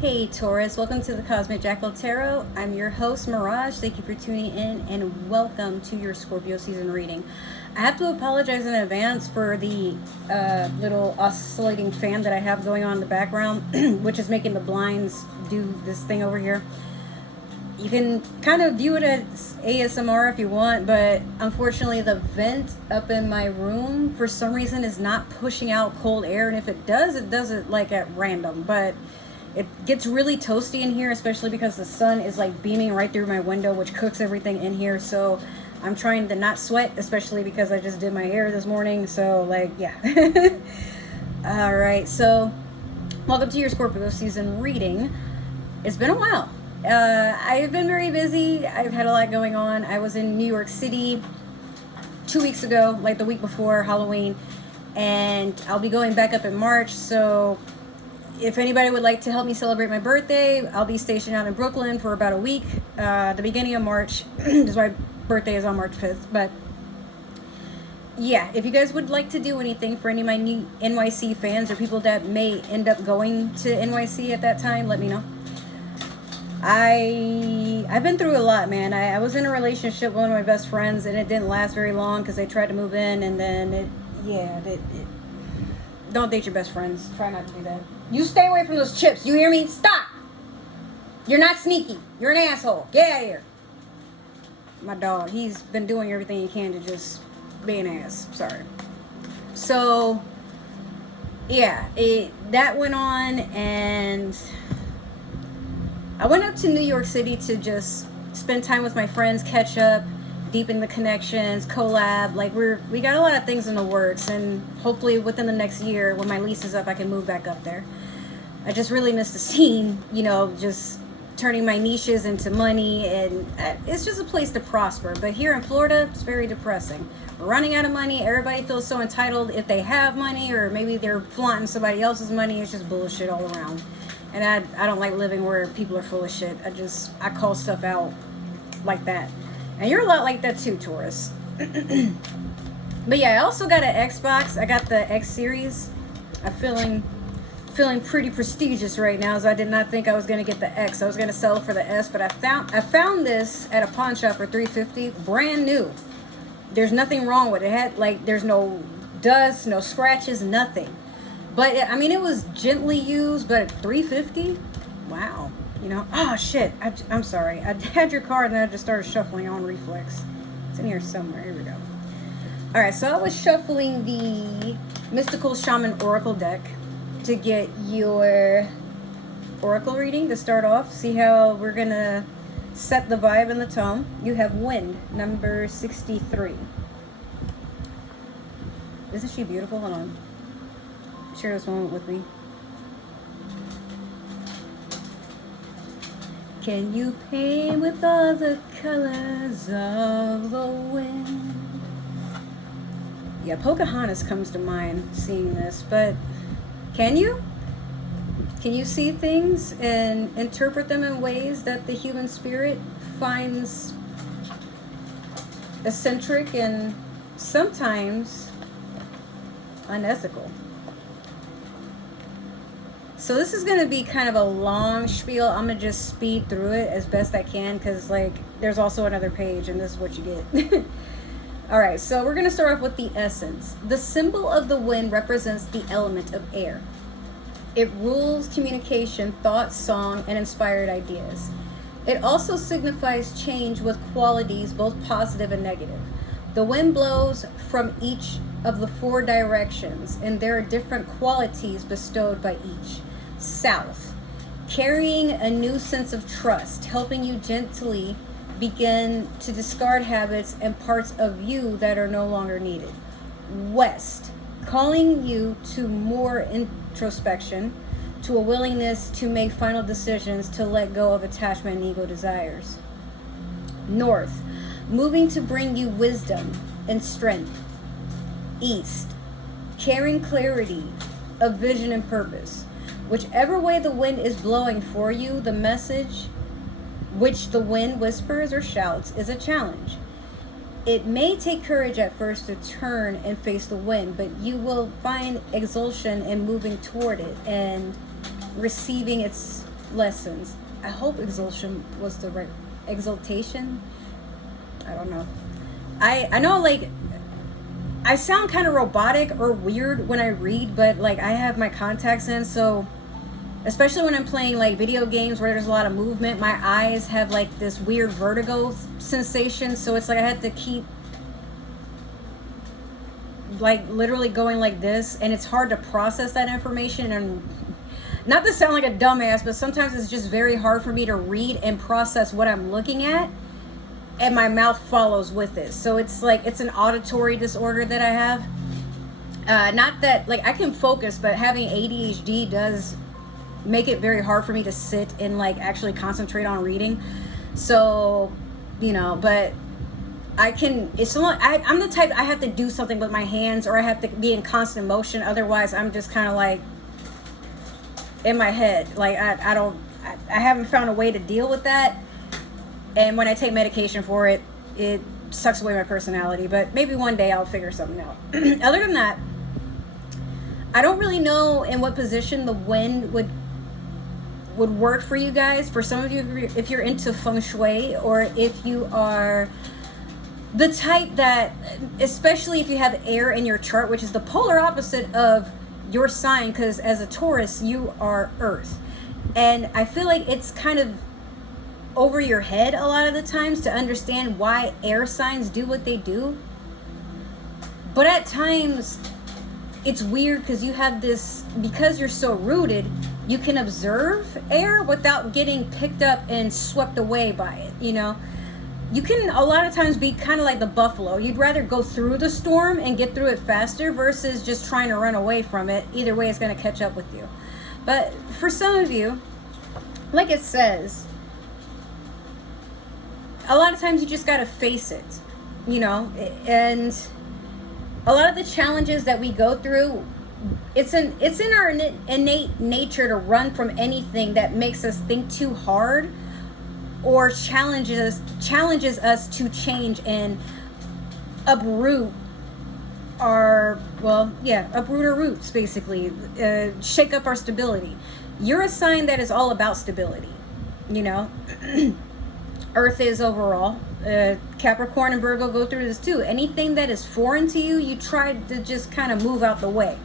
Hey Taurus, welcome to the Cosmic Jackal Tarot. I'm your host Mirage. Thank you for tuning in and welcome to your Scorpio season reading. I have to apologize in advance for the little oscillating fan that I have going on in the background, which is making the blinds do this thing over here. You can kind of view it as ASMR if you want, but unfortunately the vent up in my room for some reason is not pushing out cold air, and if it does it like at random, but it gets really toasty in here, especially because the sun is like beaming right through my window, which cooks everything in here. So I'm trying to not sweat, especially because I just did my hair this morning. So like, yeah. All right. So welcome to your Scorpio season reading. It's been a while. I've been very busy. I've had a lot going on. I was in New York City 2 weeks ago, like the week before Halloween, and I'll be going back up in March. So if anybody would like to help me celebrate my birthday, I'll be stationed out in Brooklyn for about a week, the beginning of March. This is my birthday is on March 5th. But yeah, if you guys would like to do anything for any of my new NYC fans or people that may end up going to NYC at that time, let me know. I've been through a lot, man. I was in a relationship with one of my best friends, and it didn't last very long because they tried to move in, and then don't date your best friends. Try not to do that. You stay away from those chips. You hear me? Stop. You're not sneaky. You're an asshole. Get out of here. My dog, he's been doing everything he can to just be an ass. Sorry. So, yeah, that went on, and I went up to New York City to just spend time with my friends, catch up, deepen the connections, collab. Like we got a lot of things in the works, and hopefully within the next year when my lease is up I can move back up there. I just really miss the scene, just turning my niches into money, and it's just a place to prosper. But here in Florida, it's very depressing. We're running out of money. Everybody feels so entitled if they have money, or maybe they're flaunting somebody else's money. It's just bullshit all around, and I don't like living where people are full of shit. I call stuff out like that. And you're a lot like that too, Taurus. But yeah, I also got an Xbox. I got the X series. I'm feeling pretty prestigious right now, so I did not think I was gonna get the X. I was gonna sell it for the S, but I found this at a pawn shop for $350, brand new. There's nothing wrong with it. There's no dust, no scratches, nothing. But it was gently used, but at $350, wow. Oh shit, I'm sorry. I had your card and then I just started shuffling on reflex. It's in here somewhere. Here we go. Alright, so I was shuffling the Mystical Shaman Oracle deck to get your Oracle reading to start off. See how we're gonna set the vibe and the tone. You have Wind, number 63. Isn't she beautiful? Hold on. Share this moment with me. Can you paint with all the colors of the wind? Yeah, Pocahontas comes to mind seeing this, but can you? Can you see things and interpret them in ways that the human spirit finds eccentric and sometimes unethical? So this is going to be kind of a long spiel. I'm going to just speed through it as best I can because, there's also another page, and this is what you get. All right, so we're going to start off with the essence. The symbol of the wind represents the element of air. It rules communication, thought, song, and inspired ideas. It also signifies change with qualities both positive and negative. The wind blows from each of the 4 directions, and there are different qualities bestowed by each. South, carrying a new sense of trust, helping you gently begin to discard habits and parts of you that are no longer needed. West, calling you to more introspection, to a willingness to make final decisions, to let go of attachment and ego desires. North, moving to bring you wisdom and strength. East, carrying clarity of vision and purpose. Whichever way the wind is blowing for you, the message which the wind whispers or shouts is a challenge. It may take courage at first to turn and face the wind, but you will find exultation in moving toward it and receiving its lessons. I hope exaltation was the right exaltation. I don't know. I know, like, I sound kind of robotic or weird when I read, but like I have my contacts in, so especially when I'm playing like video games where there's a lot of movement, my eyes have like this weird vertigo sensation, so it's like I have to keep like literally going like this, and it's hard to process that information. And not to sound like a dumbass, but sometimes it's just very hard for me to read and process what I'm looking at, and my mouth follows with it. So it's like it's an auditory disorder that I have. Not that like I can focus, but having ADHD does make it very hard for me to sit and like actually concentrate on reading. So, you know, but I can, it's a lot, I'm the type, I have to do something with my hands, or I have to be in constant motion. Otherwise I'm just kind of like in my head. Like I haven't found a way to deal with that. And when I take medication for it, it sucks away my personality. But maybe one day I'll figure something out. Other than that, I don't really know in what position the wind would work for you guys. For some of you, if you're into feng shui, or if you are the type that, especially if you have air in your chart, which is the polar opposite of your sign, because as a Taurus, you are earth. And I feel like it's kind of over your head a lot of the times to understand why air signs do what they do. But at times it's weird because you have this, because you're so rooted, you can observe air without getting picked up and swept away by it. You know, you can a lot of times be kind of like the buffalo. You'd rather go through the storm and get through it faster versus just trying to run away from it. Either way, it's going to catch up with you. But for some of you, like it says, a lot of times you just got to face it, you know. And a lot of the challenges that we go through, it's in our innate nature to run from anything that makes us think too hard or challenges us to change and uproot our roots, basically. Shake up our stability. You're a sign that is all about stability, you know. Earth is overall. Capricorn and Virgo go through this too. Anything that is foreign to you, you try to just kind of move out the way.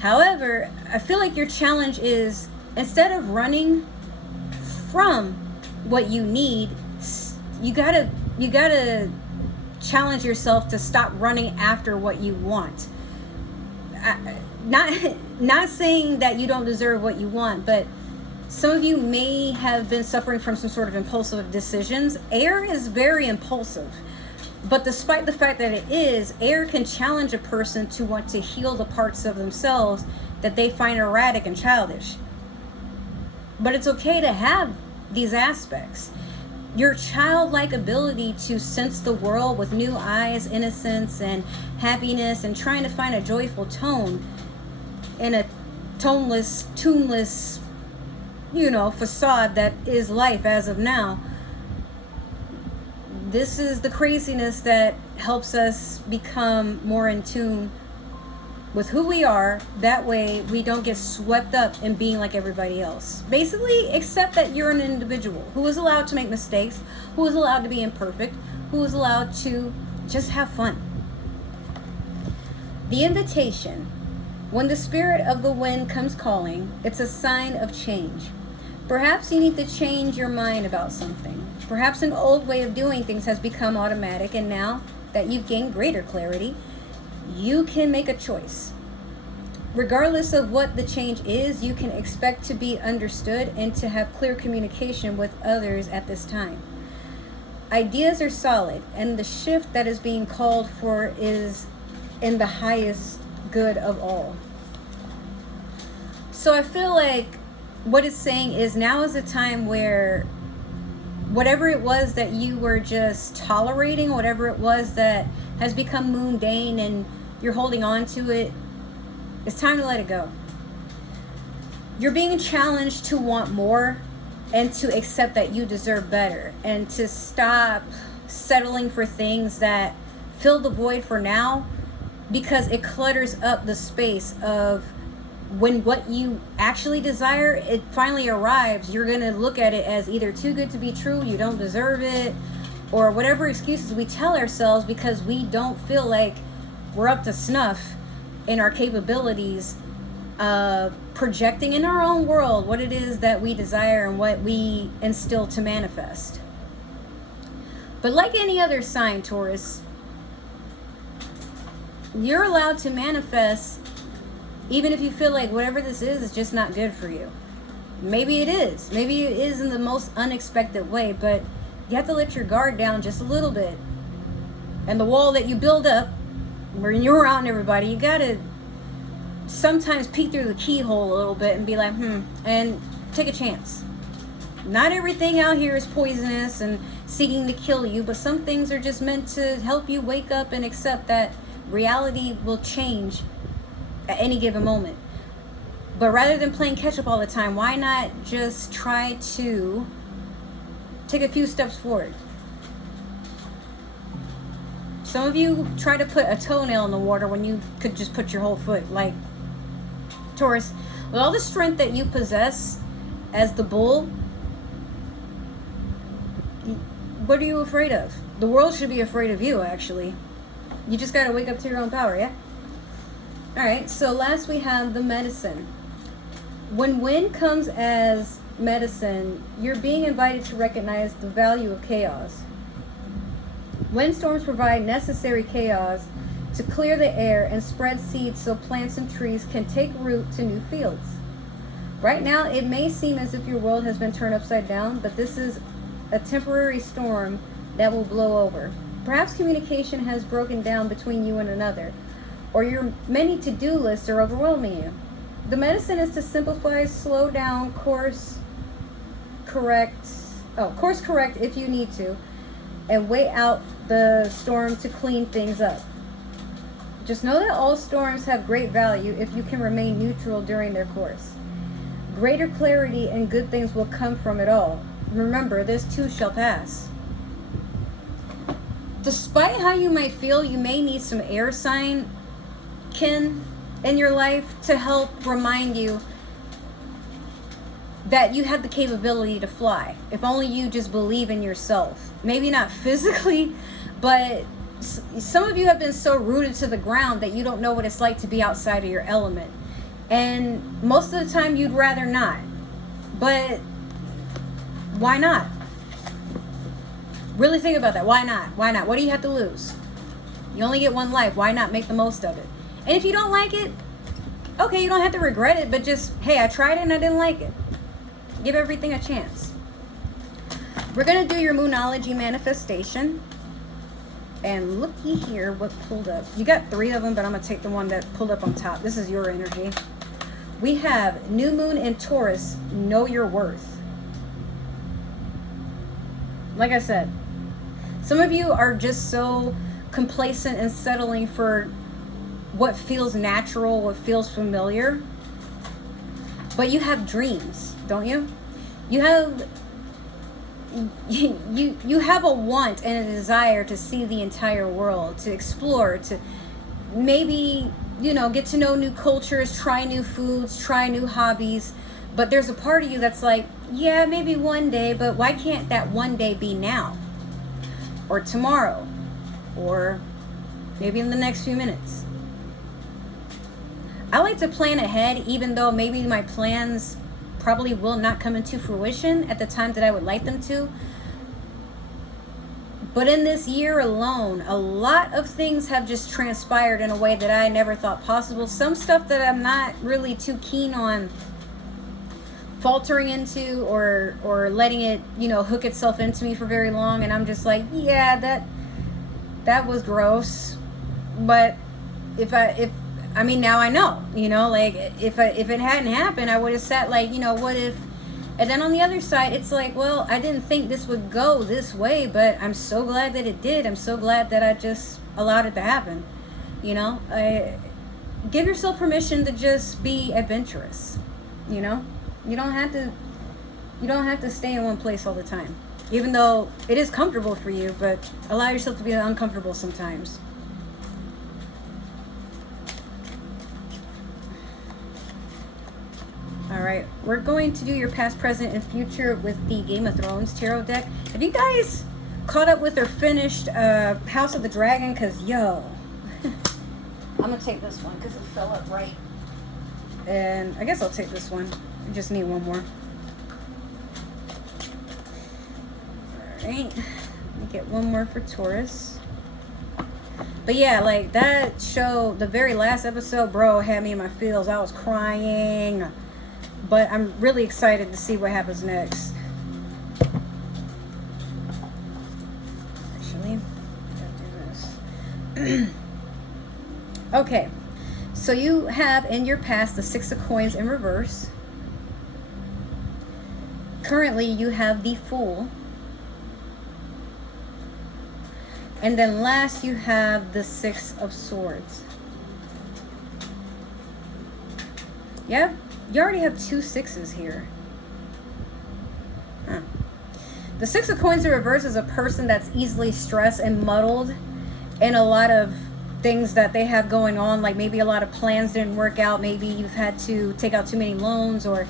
However, I feel like your challenge is, instead of running from what you need, you gotta challenge yourself to stop running after what you want. Not saying that you don't deserve what you want, but some of you may have been suffering from some sort of impulsive decisions. Air is very impulsive, but despite the fact that it is, air can challenge a person to want to heal the parts of themselves that they find erratic and childish. But it's okay to have these aspects. Your childlike ability to sense the world with new eyes, innocence, and happiness, and trying to find a joyful tone in a tuneless, you know, facade that is life as of now. This is the craziness that helps us become more in tune with who we are. That way we don't get swept up in being like everybody else. Basically, accept that you're an individual who is allowed to make mistakes, who is allowed to be imperfect, who is allowed to just have fun. The invitation. When the spirit of the wind comes calling, it's a sign of change. Perhaps you need to change your mind about something. Perhaps an old way of doing things has become automatic, and now that you've gained greater clarity, you can make a choice. Regardless of what the change is, you can expect to be understood and to have clear communication with others at this time. Ideas are solid, and the shift that is being called for is in the highest good of all. So I feel like what it's saying is, now is a time where whatever it was that you were just tolerating, whatever it was that has become mundane and you're holding on to it, it's time to let it go. You're being challenged to want more and to accept that you deserve better, and to stop settling for things that fill the void for now, because it clutters up the space of when what you actually desire, it finally arrives, you're going to look at it as either too good to be true, you don't deserve it, or whatever excuses we tell ourselves because we don't feel like we're up to snuff in our capabilities of projecting in our own world what it is that we desire and what we instill to manifest. But like any other sign, Taurus, you're allowed to manifest even if you feel like whatever this is just not good for you. Maybe it is. Maybe it is in the most unexpected way, but you have to let your guard down just a little bit. And the wall that you build up when you're around everybody, you gotta sometimes peek through the keyhole a little bit and be like, and take a chance. Not everything out here is poisonous and seeking to kill you, but some things are just meant to help you wake up and accept that reality will change at any given moment. But rather than playing catch up all the time, why not just try to take a few steps forward? Some of you try to put a toenail in the water when you could just put your whole foot. Like, Taurus, with all the strength that you possess as the bull, what are you afraid of? The world should be afraid of you, actually. You just got to wake up to your own power, yeah? All right, so last we have the medicine. When wind comes as medicine, you're being invited to recognize the value of chaos. Windstorms provide necessary chaos to clear the air and spread seeds so plants and trees can take root to new fields. Right now, it may seem as if your world has been turned upside down, but this is a temporary storm that will blow over. Perhaps communication has broken down between you and another, or your many to-do lists are overwhelming you. The medicine is to simplify, slow down, course correct if you need to, and wait out the storm to clean things up. Just know that all storms have great value if you can remain neutral during their course. Greater clarity and good things will come from it all. Remember, this too shall pass. Despite how you might feel, you may need some air sign kin in your life to help remind you that you have the capability to fly. If only you just believe in yourself. Maybe not physically, but some of you have been so rooted to the ground that you don't know what it's like to be outside of your element. And most of the time you'd rather not. But why not? Really think about that. Why not? Why not? What do you have to lose? You only get one life. Why not make the most of it? And if you don't like it, okay, you don't have to regret it, but just, hey, I tried it and I didn't like it. Give everything a chance. We're going to do your Moonology manifestation. And looky here what pulled up. You got 3 of them, but I'm going to take the one that pulled up on top. This is your energy. We have New Moon in Taurus, know your worth. Like I said, some of you are just so complacent and settling for what feels natural, what feels familiar. But you have dreams, don't you? You have you have a want and a desire to see the entire world, to explore, to maybe, get to know new cultures, try new foods, try new hobbies. But there's a part of you that's like, yeah, maybe one day, but why can't that one day be now? Or tomorrow? Or maybe in the next few minutes? I like to plan ahead, even though maybe my plans probably will not come into fruition at the time that I would like them to. But in this year alone, a lot of things have just transpired in a way that I never thought possible. Some stuff that I'm not really too keen on faltering into or letting it, hook itself into me for very long. And I'm just like, yeah, that was gross. But now I know, if it hadn't happened, I would have sat like, what if? And then on the other side, it's like, well, I didn't think this would go this way, but I'm so glad that it did. I'm so glad that I just allowed it to happen. Give yourself permission to just be adventurous. You don't have to stay in one place all the time, even though it is comfortable for you, but allow yourself to be uncomfortable sometimes. we're going to do your past, present, and future with the Game of Thrones tarot deck. Have you guys caught up with or finished House of the Dragon? Because, yo, I'm going to take this one because it fell up right. And I guess I'll take this one. I just need one more. Alright. Let me get one more for Taurus. But yeah, like that show, the very last episode, bro, had me in my feels. I was crying. But I'm really excited to see what happens next. Actually, gotta do this. Okay. So you have in your past the Six of Coins in reverse. Currently, you have the Fool. And then last, you have the Six of Swords. Yeah, you already have 2 sixes here. Huh. The Six of Coins in reverse is a person that's easily stressed and muddled in a lot of things that they have going on. Like maybe a lot of plans didn't work out. Maybe you've had to take out too many loans, or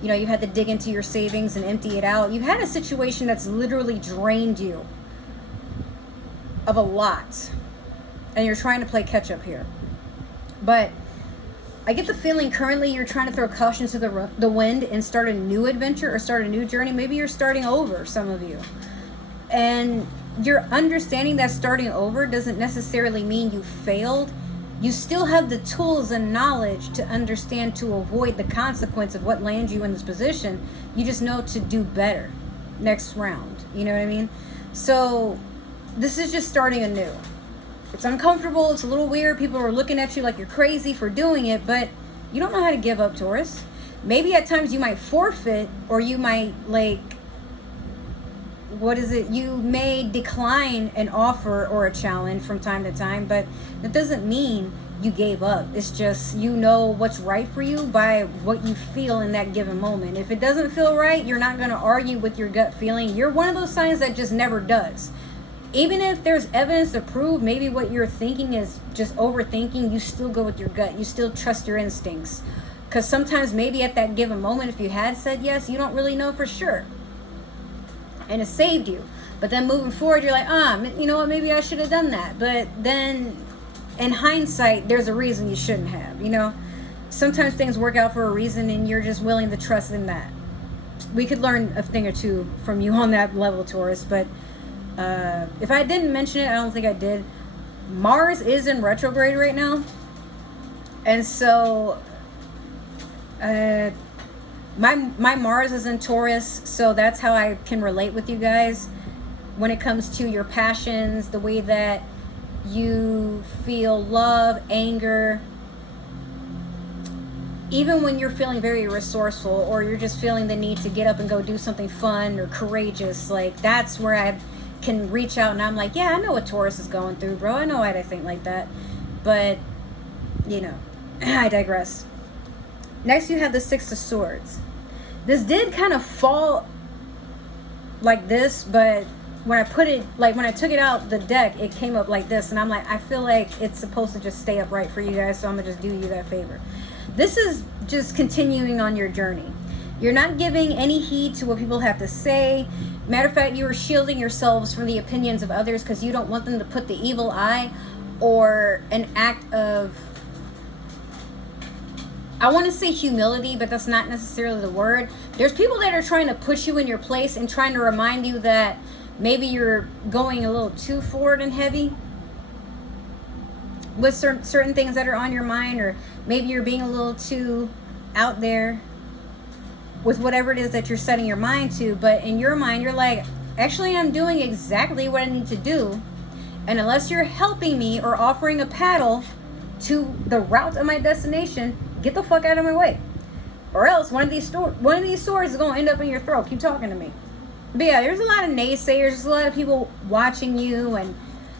you know, you had to dig into your savings and empty it out. You've had a situation that's literally drained you of a lot, and you're trying to play catch up here. But I get the feeling currently you're trying to throw caution to the wind and start a new adventure or start a new journey. Maybe you're starting over, some of you, and you're understanding that starting over doesn't necessarily mean you failed. You still have the tools and knowledge to understand, to avoid the consequence of what lands you in this position. You just know to do better next round. You know what I mean? So this is just starting anew. It's uncomfortable. It's a little weird. People are looking at you like you're crazy for doing it, but you don't know how to give up, Taurus. Maybe at times you might forfeit, or you might you may decline an offer or a challenge from time to time, but that doesn't mean you gave up. It's just, you know what's right for you by what you feel in that given moment. If it doesn't feel right, you're not going to argue with your gut feeling. You're one of those signs that just never does. Even if there's evidence to prove maybe what you're thinking is just overthinking, you still go with your gut. You still trust your instincts. Because sometimes maybe at that given moment, if you had said yes, you don't really know for sure. And it saved you. But then moving forward, you're like, you know what, maybe I should have done that. But then in hindsight, there's a reason you shouldn't have, you know. Sometimes things work out for a reason, and you're just willing to trust in that. We could learn a thing or two from you on that level, Taurus. But if I didn't mention it, I don't think I did. Mars is in retrograde right now. And so my Mars is in Taurus, so that's how I can relate with you guys when it comes to your passions, the way that you feel love, anger, even when you're feeling very resourceful, or you're just feeling the need to get up and go do something fun or courageous. Like, that's where I can reach out and I'm like, yeah, I know what Taurus is going through, bro. I know why they think like that. But, you know, I digress. Next, you have the Six of Swords. This did kind of fall like this, but when I put it, like when I took it out the deck, it came up like this. And I'm like, I feel like it's supposed to just stay upright for you guys, so I'm going to just do you that favor. This is just continuing on your journey. You're not giving any heed to what people have to say. Matter of fact, you are shielding yourselves from the opinions of others because you don't want them to put the evil eye or an act of, I want to say humility, but that's not necessarily the word. There's people that are trying to push you in your place and trying to remind you that maybe you're going a little too forward and heavy with certain things that are on your mind, or maybe you're being a little too out there with whatever it is that you're setting your mind to. But in your mind, you're like, actually, I'm doing exactly what I need to do. And unless you're helping me or offering a paddle to the route of my destination, get the fuck out of my way. Or else one of these swords is going to end up in your throat. Keep talking to me. But yeah, there's a lot of naysayers. There's a lot of people watching you and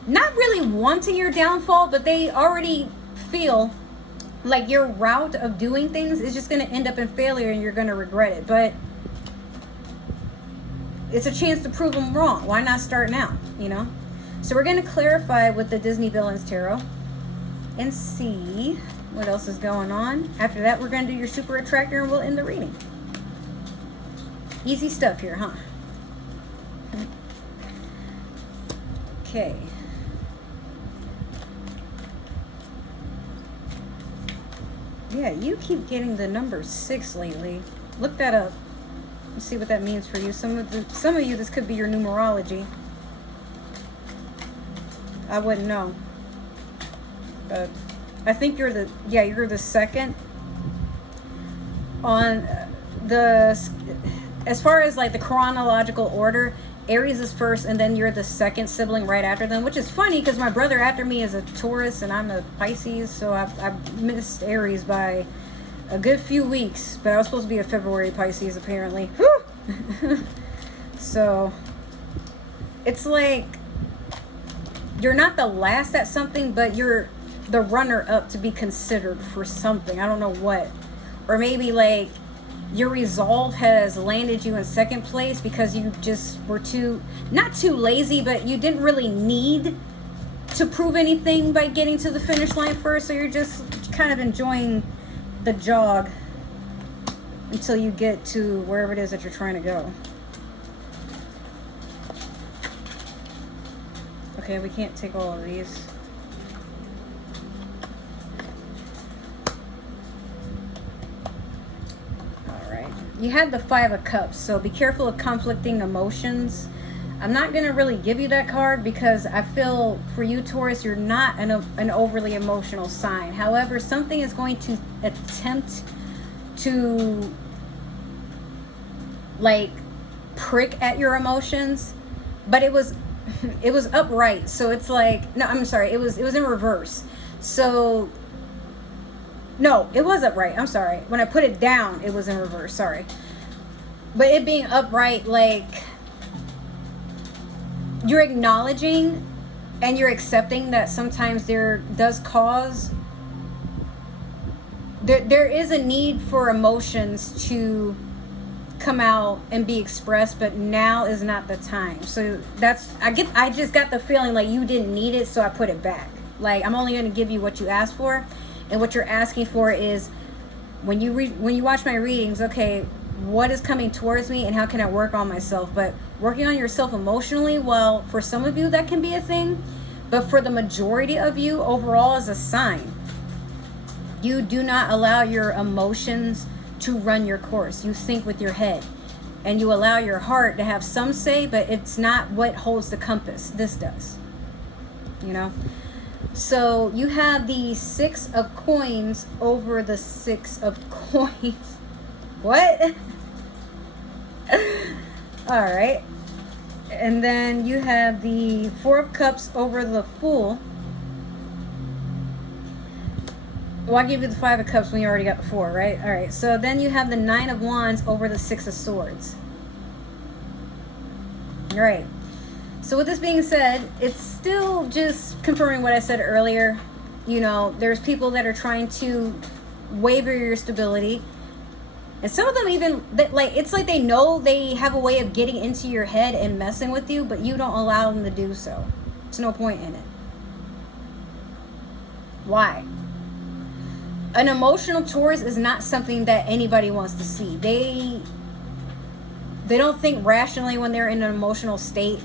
not really wanting your downfall, but they already feel like your route of doing things is just going to end up in failure and you're going to regret it. But it's a chance to prove them wrong. Why not start now, you know? So we're going to clarify with the Disney Villains Tarot and see what else is going on. After that, we're going to do your super attractor and we'll end the reading. Easy stuff here, huh? Okay. Yeah, you keep getting the number 6 lately. Look that up. Let's see what that means for you. Some of you, this could be your numerology. I wouldn't know. But I think you're the second on as far as like the chronological order. Aries is first, and then you're the second sibling right after them, which is funny because my brother after me is a Taurus and I'm a Pisces, so I missed Aries by a good few weeks, but I was supposed to be a February Pisces apparently. So it's like you're not the last at something, but you're the runner up to be considered for something. I don't know what. Or maybe like your resolve has landed you in second place because you just were not too lazy, but you didn't really need to prove anything by getting to the finish line first. So you're just kind of enjoying the jog until you get to wherever it is that you're trying to go. Okay, we can't take all of these. You had the 5 of Cups, so be careful of conflicting emotions. I'm not going to really give you that card because I feel for you, Taurus, you're not an overly emotional sign. However, something is going to attempt to like prick at your emotions, but it was upright. So it's like, no, I'm sorry, it was in reverse. So no, it was upright. I'm sorry. When I put it down, it was in reverse. Sorry. But it being upright, like, you're acknowledging and you're accepting that sometimes there does cause... There is a need for emotions to come out and be expressed, but now is not the time. So I just got the feeling like you didn't need it, so I put it back. Like, I'm only going to give you what you asked for. And what you're asking for is, when you watch my readings, okay, what is coming towards me and how can I work on myself? But working on yourself emotionally, well, for some of you that can be a thing, but for the majority of you overall as a sign, you do not allow your emotions to run your course. You think with your head and you allow your heart to have some say, but it's not what holds the compass. This does, you know? So you have the 6 of Coins over the 6 of Coins. What? All right. And then you have the 4 of Cups over the Fool. Well, I gave you the 5 of Cups when you already got the 4, right? All right. So then you have the 9 of Wands over the 6 of Swords. All right. So with this being said, it's still just confirming what I said earlier. You know, there's people that are trying to waver your stability. And some of them even, like, it's like they know they have a way of getting into your head and messing with you, but you don't allow them to do so. There's no point in it. Why? An emotional Taurus is not something that anybody wants to see. They don't think rationally when they're in an emotional state.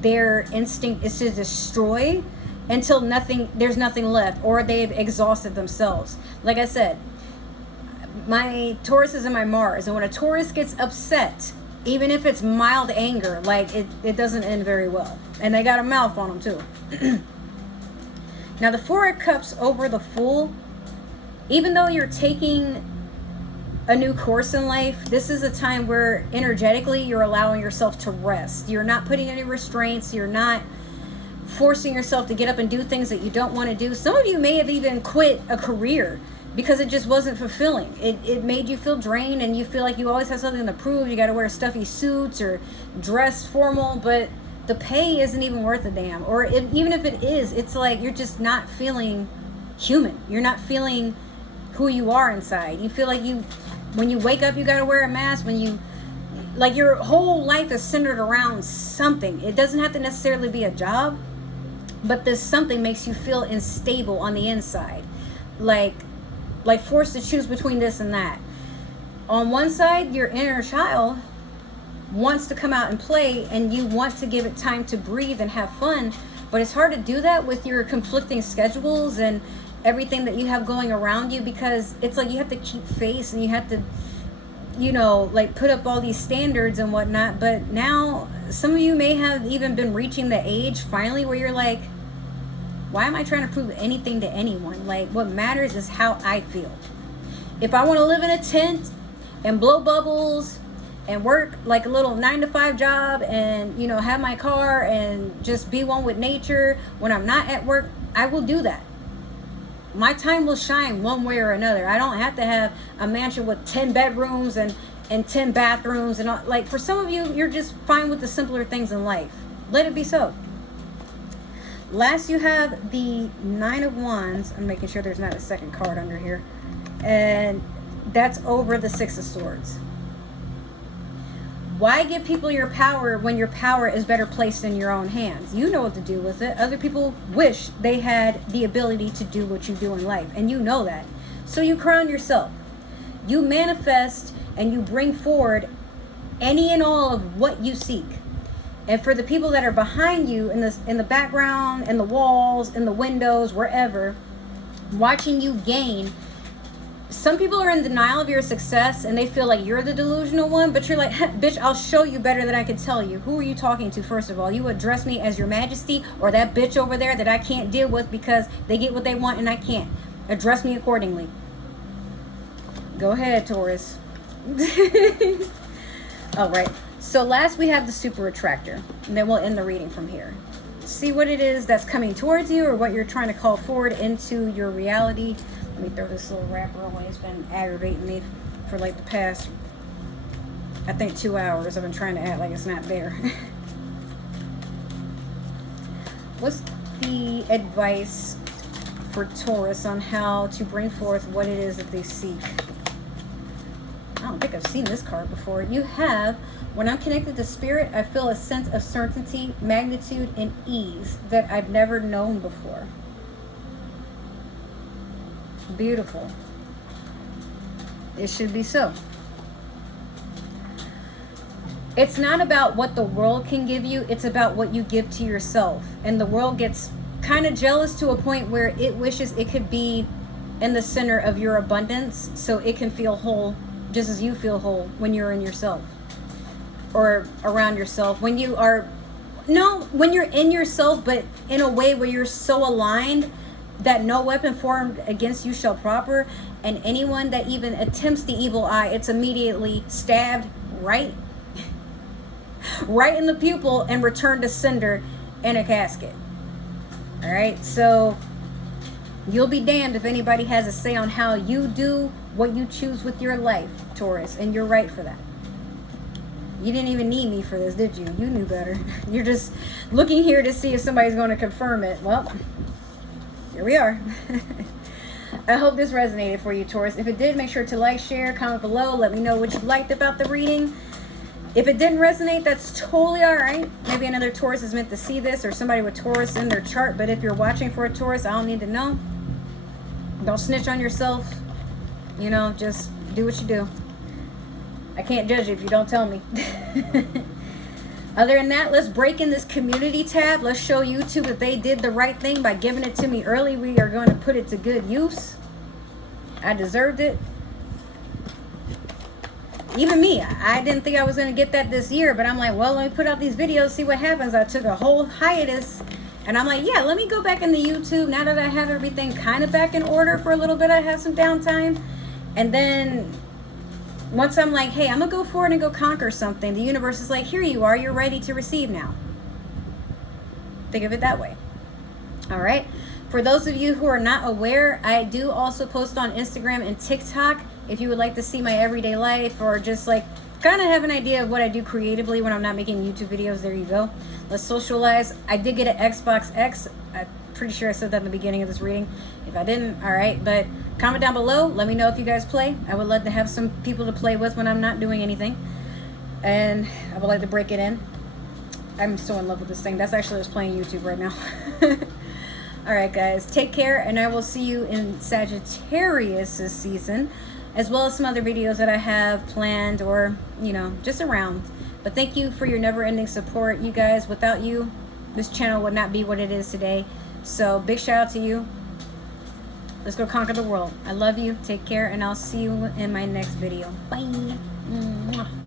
Their instinct is to destroy until there's nothing left, or they've exhausted themselves. Like I said, my Taurus is in my Mars, and when a Taurus gets upset, even if it's mild anger, like it doesn't end very well. And they got a mouth on them too. Now the 4 of Cups over the Fool, even though you're taking a new course in life, this is a time where energetically you're allowing yourself to rest. You're not putting any restraints. You're not forcing yourself to get up and do things that you don't want to do. Some of you may have even quit a career because it just wasn't fulfilling. It made you feel drained, and you feel like you always have something to prove. You got to wear stuffy suits or dress formal, but the pay isn't even worth a damn. Or even if it is, it's like you're just not feeling human. You're not feeling who you are inside. You feel like when you wake up, you got to wear a mask. When you, like, your whole life is centered around something. It doesn't have to necessarily be a job, but this something makes you feel unstable on the inside. Like forced to choose between this and that. On one side, your inner child wants to come out and play, and you want to give it time to breathe and have fun. But it's hard to do that with your conflicting schedules and everything that you have going around you, because it's like you have to keep face and you have to, you know, like put up all these standards and whatnot. But now some of you may have even been reaching the age finally where you're like, why am I trying to prove anything to anyone? Like, what matters is how I feel. If I want to live in a tent and blow bubbles and work like a little 9-to-5 job and, you know, have my car and just be one with nature when I'm not at work, I will do that. My time will shine one way or another. I don't have to have a mansion with 10 bedrooms and 10 bathrooms and all. Like, for some of you, you're just fine with the simpler things in life. Let it be so. Last, you have the 9 of Wands. I'm making sure there's not a second card under here. And that's over the 6 of Swords. Why give people your power when your power is better placed in your own hands? You know what to do with it. Other people wish they had the ability to do what you do in life, and you know that. So you crown yourself. You manifest and you bring forward any and all of what you seek. And for the people that are behind you in the background, in the walls, in the windows, wherever, watching you gain, some people are in denial of your success and they feel like you're the delusional one, but you're like, bitch, I'll show you better than I can tell you. Who are you talking to, first of all? You address me as your majesty or that bitch over there that I can't deal with because they get what they want and I can't. Address me accordingly. Go ahead, Taurus. All right. So last, we have the super attractor, and then we'll end the reading from here. See what it is that's coming towards you or what you're trying to call forward into your reality. Let me throw this little wrapper away. It's been aggravating me for like the past, I think, 2 hours. I've been trying to act like it's not there. What's the advice for Taurus on how to bring forth what it is that they seek? I don't think I've seen this card before. You have, when I'm connected to spirit, I feel a sense of certainty, magnitude, and ease that I've never known before. Beautiful. It should be so. It's not about what the world can give you. It's about what you give to yourself. And the world gets kind of jealous to a point where it wishes it could be in the center of your abundance so it can feel whole just as you feel whole when you're in yourself or around yourself. When you are, when you're in yourself, but in a way where you're so aligned that no weapon formed against you shall prosper, and anyone that even attempts the evil eye, it's immediately stabbed right in the pupil and returned to cinder in a casket. All right, so you'll be damned if anybody has a say on how you do what you choose with your life, Taurus, and you're right for that. You didn't even need me for this, did you? You knew better. You're just looking here to see if somebody's going to confirm it. Well, here we are. I hope this resonated for you, Taurus. If it did, make sure to like, share, comment below. Let me know what you liked about the reading. If it didn't resonate, that's totally all right. Maybe another Taurus is meant to see this, or somebody with Taurus in their chart. But if you're watching for a Taurus, I don't need to know. Don't snitch on yourself. You know, just do what you do. I can't judge you if you don't tell me. Other than that, let's break in this community tab. Let's show YouTube that they did the right thing by giving it to me early. We are going to put it to good use. I deserved it. Even me, I didn't think I was going to get that this year, but I'm like, well, let me put out these videos, see what happens. I took a whole hiatus, and I'm like, yeah, let me go back into YouTube now that I have everything kind of back in order for a little bit. I have some downtime. And then once I'm like, hey, I'm going to go forward and go conquer something, the universe is like, here you are. You're ready to receive now. Think of it that way. All right. For those of you who are not aware, I do also post on Instagram and TikTok. If you would like to see my everyday life or just like kind of have an idea of what I do creatively when I'm not making YouTube videos, there you go. Let's socialize. I did get an Xbox X. I'm pretty sure I said that in the beginning of this reading. If I didn't, all right. But comment down below. Let me know if you guys play. I would love to have some people to play with when I'm not doing anything. And I would like to break it in. I'm so in love with this thing. That's actually just playing YouTube right now. All right, guys. Take care, and I will see you in Sagittarius this season, as well as some other videos that I have planned or, you know, just around. But thank you for your never-ending support, you guys. Without you, this channel would not be what it is today. So big shout out to you. Let's go conquer the world. I love you. Take care, and I'll see you in my next video. Bye. Mwah.